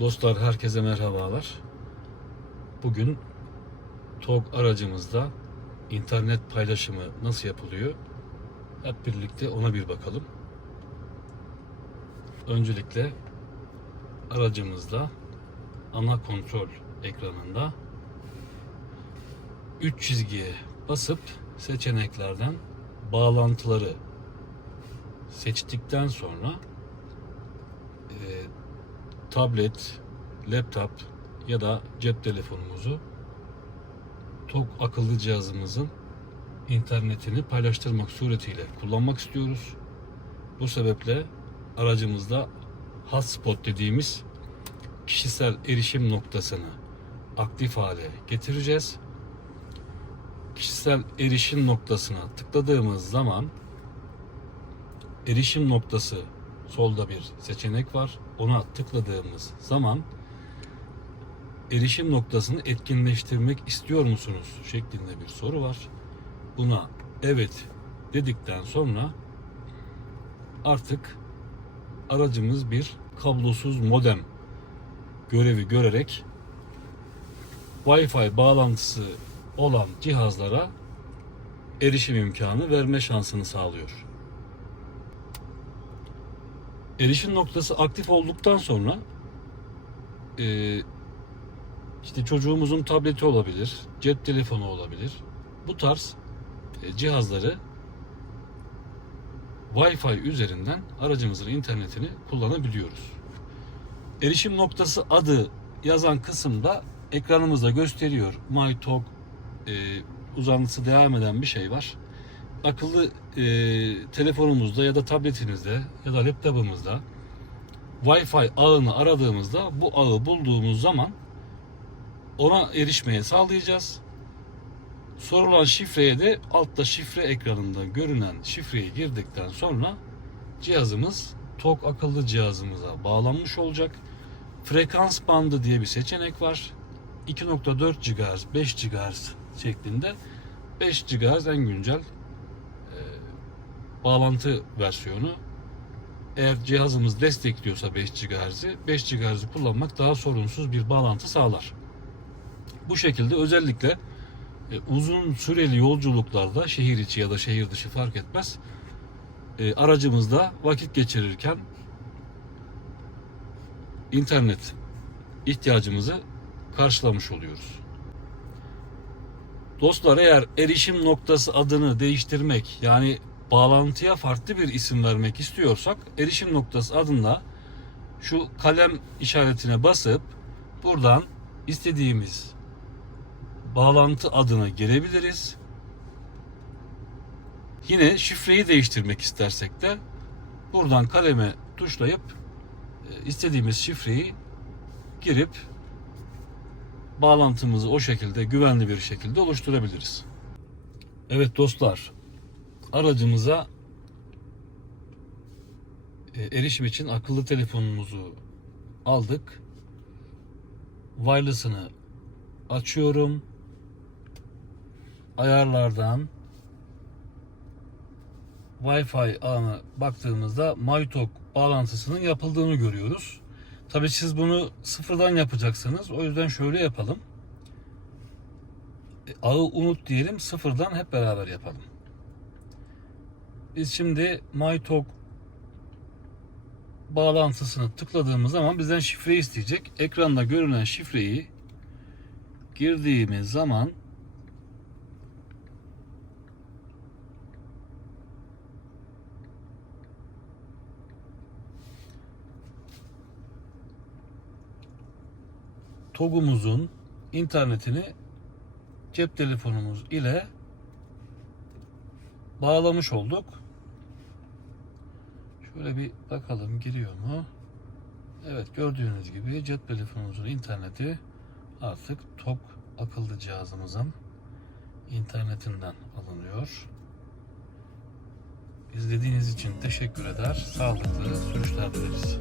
Dostlar herkese merhabalar. Bugün TOG aracımızda internet paylaşımı nasıl yapılıyor? Hep birlikte ona bir bakalım. Öncelikle aracımızda ana kontrol ekranında 3 çizgiye basıp seçeneklerden bağlantıları seçtikten sonra e, tablet, laptop ya da cep telefonumuzu TOG akıllı cihazımızın internetini paylaştırmak suretiyle kullanmak istiyoruz. Bu sebeple aracımızda hotspot dediğimiz kişisel erişim noktasını aktif hale getireceğiz. Kişisel erişim noktasına tıkladığımız zaman erişim noktası solda bir seçenek var. Ona tıkladığımız zaman erişim noktasını etkinleştirmek istiyor musunuz şeklinde bir soru var. Buna evet dedikten sonra artık aracımız bir kablosuz modem görevi görerek Wi-Fi bağlantısı olan cihazlara erişim imkanı verme şansını sağlıyor. Erişim noktası aktif olduktan sonra e, işte çocuğumuzun tableti olabilir, cep telefonu olabilir. Bu tarz e, cihazları Wi-Fi üzerinden aracımızın internetini kullanabiliyoruz. Erişim noktası adı yazan kısımda ekranımızda gösteriyor. MyTalk e, uzantısı devam eden bir şey var. Akıllı e, telefonumuzda ya da tabletinizde ya da laptopumuzda Wi-Fi ağını aradığımızda bu ağı bulduğumuz zaman ona erişmeye sağlayacağız. Sorulan şifreye de altta şifre ekranında görünen şifreyi girdikten sonra cihazımız TOG akıllı cihazımıza bağlanmış olacak. Frekans bandı diye bir seçenek var. 2.4 GHz, 5 GHz şeklinde 5 GHz en güncel bağlantı versiyonu. Eğer cihazımız destekliyorsa 5 GHz'i, 5 GHz'i kullanmak daha sorunsuz bir bağlantı sağlar. Bu şekilde özellikle e, uzun süreli yolculuklarda şehir içi ya da şehir dışı fark etmez. E, aracımızda vakit geçirirken internet ihtiyacımızı karşılamış oluyoruz. Dostlar eğer erişim noktası adını değiştirmek yani bağlantıya farklı bir isim vermek istiyorsak erişim noktası adında şu kalem işaretine basıp buradan istediğimiz bağlantı adına girebiliriz. Yine şifreyi değiştirmek istersek de buradan kaleme tuşlayıp e, istediğimiz şifreyi girip bağlantımızı o şekilde güvenli bir şekilde oluşturabiliriz. Evet dostlar, aracımıza e, erişim için akıllı telefonumuzu aldık. Wireless'ını açıyorum. Ayarlardan Wi-Fi ağına baktığımızda MyTalk bağlantısının yapıldığını görüyoruz. Tabii siz bunu sıfırdan yapacaksınız. O yüzden şöyle yapalım. E, Ağı unut diyelim. Sıfırdan hep beraber yapalım. Biz şimdi MyTalk bağlantısını tıkladığımız zaman bizden şifre isteyecek. Ekranda görünen şifreyi girdiğimiz zaman TOG'umuzun internetini cep telefonumuz ile bağlamış olduk. Şöyle bir bakalım giriyor mu? Evet gördüğünüz gibi cep telefonumuzun interneti artık TOG akıllı cihazımızın internetinden alınıyor. İzlediğiniz için teşekkür eder. Sağlıklı sürüşler dileriz.